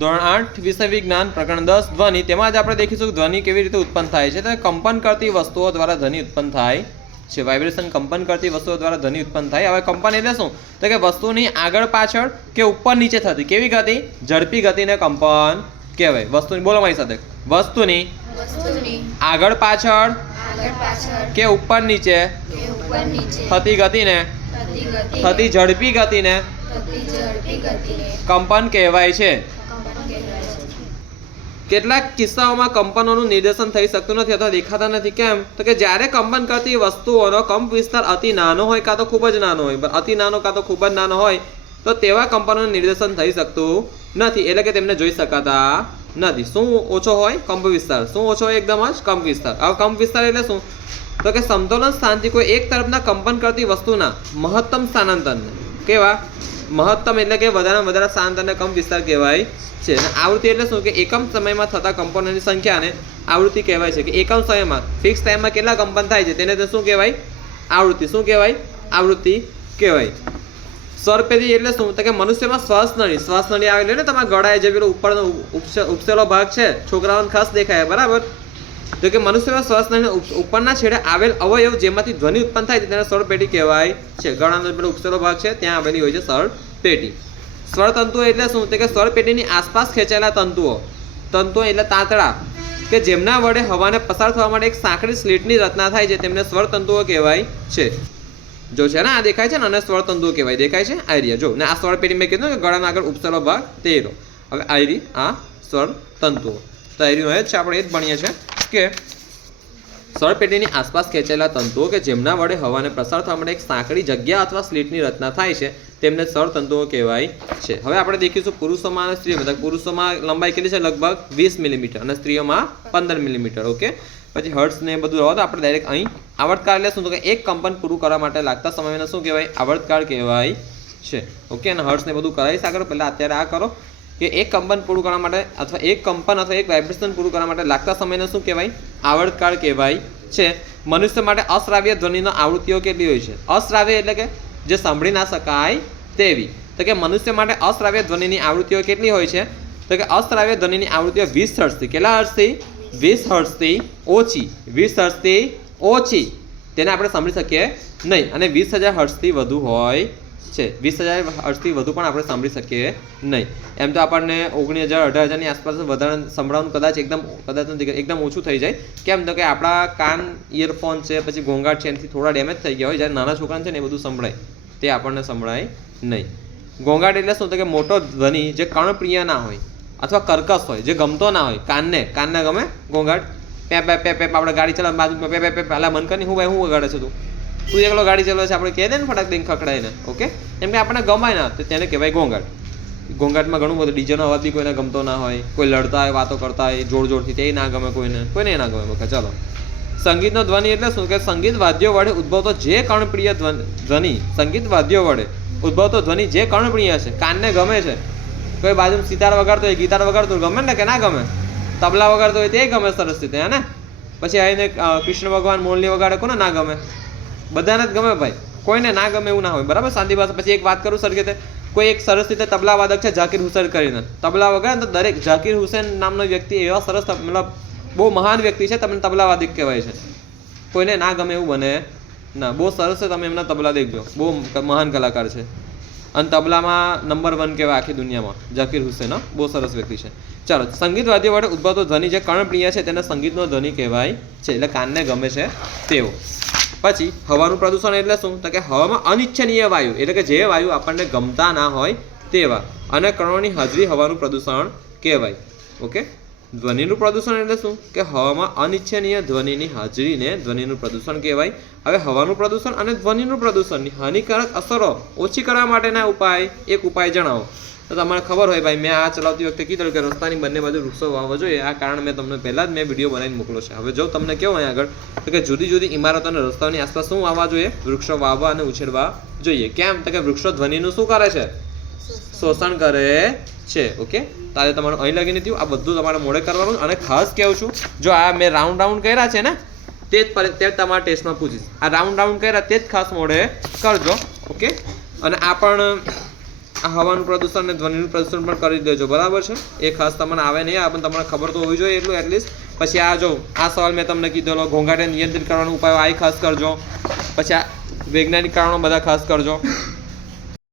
ધોરણ 8 વિષય વિજ્ઞાન પ્રકરણ 10 ધ્વનિ તેમાં જ આપણે દેખીશું ધ્વનિ કેવી રીતે ઉત્પન્ન થાય છે. તો કંપન કરતી વસ્તુઓ દ્વારા ધ્વનિ ઉત્પન્ન થાય છે. વાઇબ્રેશન કંપન કરતી વસ્તુઓ દ્વારા ધ્વનિ ઉત્પન્ન થાય. હવે કંપન એટલે શું? તો કે વસ્તુની આગળ પાછળ કે ઉપર નીચે થતી કેવી ગતિ? ઝડપી ગતિને કંપન કહેવાય. વસ્તુની બોલો મારી સાથે, વસ્તુની આગળ પાછળ કે ઉપર નીચે થતી ગતિને થતી ઝડપી ગતિને કંપન કહેવાય છે. કેટલાક કિસ્સાઓમાં કંપનોનું નિર્દેશન થઈ શકતું નથી અથવા દેખાતા નથી. કેમ? તો કે જ્યારે કંપન કરતી વસ્તુઓનો કંપ વિસ્તાર અતિ નાનો હોય કાં તો ખૂબ જ નાનો હોય, અતિ નાનો કાં તો ખૂબ જ નાનો હોય તો તેવા કંપનોનું નિર્દેશન થઈ શકતું નથી, એટલે કે તેમને જોઈ શકાતા નથી. શું ઓછો હોય? કંપ વિસ્તાર. શું ઓછો હોય? એકદમ જ કંપ વિસ્તાર. હવે કંપ વિસ્તાર એટલે શું? તો કે સમતોલન સ્થાનથી કોઈ એક તરફના કંપન કરતી વસ્તુના મહત્તમ સ્થાનાંતરને કેવા? મહત્તમ એટલે કે વધારે વધારે સ્થાનાંતરને કંપ વિસ્તાર કહેવાય છે. અને આવૃત્તિ એટલે શું? કે એકમ સમયમાં થતા કંપનોની સંખ્યાને આવૃત્તિ કહેવાય છે. કે એકમ સમયમાં ફિક્સ ટાઈમમાં કેટલા કંપન થાય છે તેને તો શું કહેવાય? આવૃત્તિ. શું કહેવાય? આવૃત્તિ કહેવાય. સ્વરપેટી એટલે શું? તો કે મનુષ્યમાં શ્વાસ નળી આવેલી ને તમારા ગળાએ જે પેલો ઉપરનો ઉપસેલો ભાગ છે, છોકરાઓને ખાસ દેખાય, બરાબર? તો કે મનુષ્યમાં શ્વાસ નળીના ઉપરના છેડે આવેલ અવયવ જેમાંથી ધ્વનિ ઉત્પન્ન થાય છે તેને સ્વરપેટી કહેવાય છે. ગળાનો પેલો ઉપસેલો ભાગ છે ત્યાં આવેલી હોય છે સ્વરપેટી. સ્વરતંતુઓ એટલે શું? તો કે સ્વરપેટીની આસપાસ ખેંચાયેલા તંતુઓ એટલે તાંતડા કે જેમના વડે હવાને પસાર થવા માટે એક સાંકડી સ્લીટની રચના થાય છે તેમને સ્વરતંતુઓ કહેવાય છે. જો છે ને આ દેખાય છે ને, અને સ્વરતંતુઓ કહેવાય. દેખાય છે આઈરિયા. જો ને આ સ્વરપેટી મેં કીધું કે ગળાના આગળ ઉપસેલો ભાગ તે રહ્યો. હવે આઈરી આ સ્વરતંતુઓ તો આઈરીનો એ જ છે, આપણે એ જ ભણીએ છીએ કે સ્વરપેટીની આસપાસ ખેંચાયેલા તંતુઓ કે જેમના વડે હવાને પ્રસાર થવા માટે એક સાંકડી જગ્યા અથવા સ્લીટની રચના થાય છે તેમને સ્વરતંતુઓ કહેવાય છે. હવે આપણે દેખીશું પુરુષોમાં અને સ્ત્રીઓમાં. પુરુષોમાં લંબાઈ કેટલી છે? લગભગ 20 મિલીમીટર અને સ્ત્રીઓમાં 15 મિલીમીટર. ઓકે, પછી હર્ટ્સ ને બધું રહો તો આપણે ડાયરેક્ટ અહીં આવર્તકાળ એટલે શું? તો કે એક કંપન પૂરું કરવા માટે લાગતા સમયને શું કહેવાય? આવર્તકાળ કહેવાય છે. ઓકે, અને હર્ટ્સ ને બધું કરાવીશ આગળ. પહેલાં અત્યારે આ કરો કે એક કંપન પૂરું કરવા માટે અથવા એક કંપન અથવા એક વાઇબ્રેશન પૂરું કરવા માટે લાગતા સમયને શું કહેવાય? આવર્તકાળ કહેવાય છે. મનુષ્ય માટે અશ્રાવ્ય ધ્વનિનો આવૃત્તિઓ કેટલી હોય છે? અશ્રાવ્ય એટલે કે જે સાંભળી ના શકાય તેવી. તો કે મનુષ્ય માટે અશ્રાવ્ય ધ્વનિની આવૃત્તિઓ કેટલી હોય છે? તો કે અશ્રાવ્ય ધ્વનિની આવૃત્તિઓ 20 હર્ટ્ઝથી કેટલા હર્ટ્ઝથી? 20 હર્ટ્ઝથી ઓછી. 20 હર્ટ્ઝથી ઓછી તેને આપણે સાંભળી શકીએ નહીં. અને 20,000 હર્ટ્ઝથી વધુ હોય છે. 20,000 હર્ટ્ઝથી વધુ પણ આપણે સાંભળી શકીએ નહીં. એમ તો આપણને 19,000 18,000ની આસપાસ વધારે સંભળાવવાનું કદાચ એકદમ ઓછું થઈ જાય. કેમ? તો કે આપણા કાન ઇયરફોન છે, પછી ઘોંઘાટ છે, એનાથી થોડા ડેમેજ થઈ ગયા હોય. જ્યારે નાના છોકરાને છે ને એ બધું સંભળાય, તે આપણને સંભળાય નહીં. ઘોંઘાટ એટલે શું? તો કે મોટો ધ્વનિ જે કર્ણપ્રિય ના હોય અથવા કર્કશ હોય, જે ગમતો ના હોય. કાનને ગમે ઘોંઘાટ? પે પે પે પે આપણે ગાડી ચલાવ બાજુમાં પે પે પે પહેલાં બંધ કરી. હું ભાઈ હું વગાડે છે તું એકલો ગાડી ચલાવે છે, આપણે કહે દે ને ફટાક દઈને ખકડાઈને. ઓકે, એમ કે આપણને ગમાય ના તો તેને કહેવાય ઘોંઘાટ. ઘોંઘાટમાં ઘણું બધું ડીજેનો અવાજ બી કોઈને ગમતો ના હોય, કોઈ લડતા હોય, વાતો કરતા હોય જોરથી, તે ના ગમે કોઈને ના ગમે. ઓકે, ચાલો. સંગીતનો ધ્વનિ એટલે શું? કે સંગીત વાદ્યો વડે ઉદ્ભવતો જે કર્ણપ્રિય ધ્વનિ, સંગીત વાદ્યો વડે ઉદ્ભવતો ધ્વનિ જે કર્ણપ્રિય છે, કાનને ગમે છે. કોઈ બાજુ સિતાર વગાડતો હોય, ગિટાર વગાડતો હોય, ગમે ને કે ના ગમે? તબલા વગાડતો હોય તે ગમે સરસ રીતે, હે ને? પછી આવીને કૃષ્ણ ભગવાન મોરલી વગાડે, કોને ના ગમે? બધાને જ ગમે ભાઈ, કોઈને ના ગમે એવું ના હોય, બરાબર? શાંતિ પાસે. પછી એક વાત કરું સર કે કોઈ એક સરસ રીતે તબલા વાદક છે ઝાકીર હુસૈન કરીને, તબલા વગાડે તો દરેક ઝાકીર હુસૈન નામનો વ્યક્તિ એવા સરસ મતલબ બહુ મહાન વ્યક્તિ છે, તમને તબલા વાદક કહેવાય છે. કોઈને ના ગમે એવું બને ના, બહુ સરસ છે. તમે એમના તબલા દેખજો, બહુ મહાન કલાકાર છે અને તબલામાં નંબર 1 કહેવાય આખી દુનિયામાં ઝાકીર હુસૈન. બહુ સરસ વ્યક્તિ છે. ચાલો, સંગીત વાદ્ય વડે ઉદ્ભવતો ધ્વનિ જે કર્ણપ્રિય છે તેને સંગીતનો ધ્વનિ કહેવાય છે, એટલે કાનને ગમે છે તેવો. પછી હવાનું પ્રદૂષણ એટલે શું? તો કે હવામાં અનિચ્છનીય વાયુ એટલે કે જે વાયુ આપણને ગમતા ના હોય તેવા અને કણોની હાજરી હવાનું પ્રદૂષણ કહેવાય. ઓકે, ધ્વનિનું પ્રદૂષણ એટલે શું? કે હવામાં અનિચ્છનીય ધ્વનિની હાજરીને ધ્વનિનું પ્રદૂષણ કહેવાય. હવે હવાનું પ્રદૂષણ અને ધ્વનિનું પ્રદૂષણની હાનિકારક અસરો ઓછી કરવા માટેના એક ઉપાય જણાવો. તો તમારે ખબર હોય ભાઈ, મેં આ ચલાવતી વખતે કીધું કે રસ્તાની બંને બાજુ વૃક્ષો વાવવા જોઈએ. આ કારણ મેં તમને પહેલાં જ વિડીયો બનાવીને મોકલો છે. હવે જો તમને કેવું અહીં આગળ તો કે જુદી જુદી ઇમારતો અને રસ્તાઓની આસપાસ શું વાવવા જોઈએ? વૃક્ષો વાવવા અને ઉછેરવા જોઈએ. કેમ? તો કે વૃક્ષો ધ્વનિનું શું કરે છે? શોષણ કરે છે. ઓકે, તારે તમારું અહીં લગીને થયું. આ બધું તમારે મોડે કરવાનું. અને ખાસ કહું છું, જો આ મેં રાઉન્ડ કર્યા છે ને તે જ તમારા ટેસ્ટમાં પૂછીશ. આ રાઉન્ડ કર્યા તે જ ખાસ મોડે કરજો. ઓકે, અને આ પણ આ હવાનું પ્રદૂષણ અને ધ્વનિનું પ્રદૂષણ પણ કરી દેજો, બરાબર છે. એ ખાસ તમને આવે નહીં, આ પણ તમને ખબર તો હોવી જોઈએ એટલું એટલીસ્ટ. પછી આ જો આ સવાલ મેં તમને કીધેલો, ઘોંઘાટને નિયંત્રિત કરવાનો ઉપાય આ ખાસ કરજો. પછી આ વૈજ્ઞાનિક કારણો બધા ખાસ કરજો.